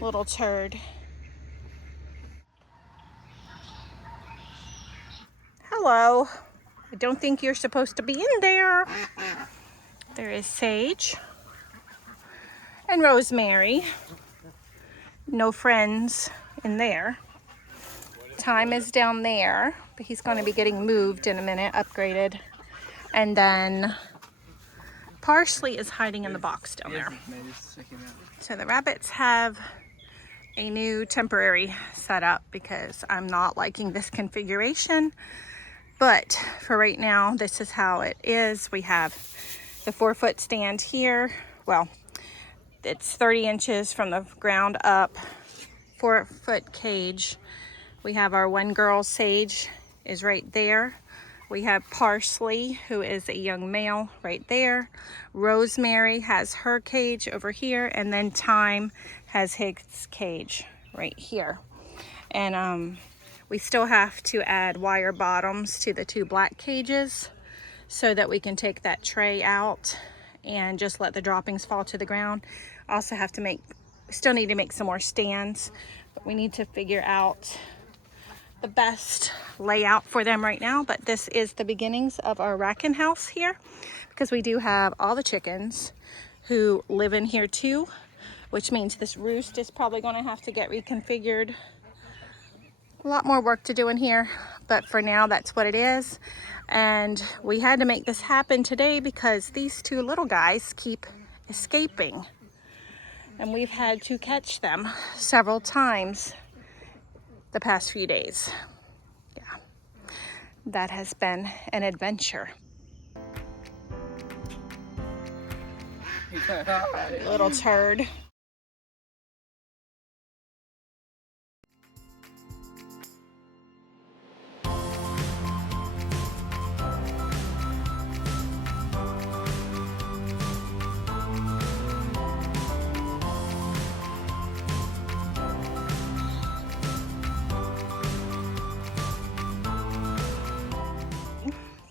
Little turd. Hello. I don't think you're supposed to be in there. There is Sage and Rosemary. No friends in there. Time is down there, but he's going to be getting moved in a minute, upgraded. And then Parsley is hiding in the box down there. So the rabbits have a new temporary setup because I'm not liking this configuration. But for right now, this is how it is. We have the 4-foot stand here. Well, it's 30 inches from the ground up, 4-foot cage. We have our one girl, Sage, is right there. We have Parsley, who is a young male, right there. Rosemary has her cage over here, and then Time has his cage right here. And we still have to add wire bottoms to the 2 black cages so that we can take that tray out and just let the droppings fall to the ground. Also have to still need to make some more stands, but we need to figure out the best layout for them right now. But this is the beginnings of our racken house here, because we do have all the chickens who live in here too, which means this roost is probably going to have to get reconfigured. A lot more work to do in here, but for now that's what it is. And we had to make this happen today because these 2 little guys keep escaping, and we've had to catch them several times the past few days. Yeah, that has been an adventure. Little turd.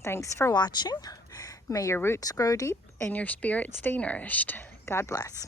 Thanks for watching. May your roots grow deep and your spirit stay nourished. God bless.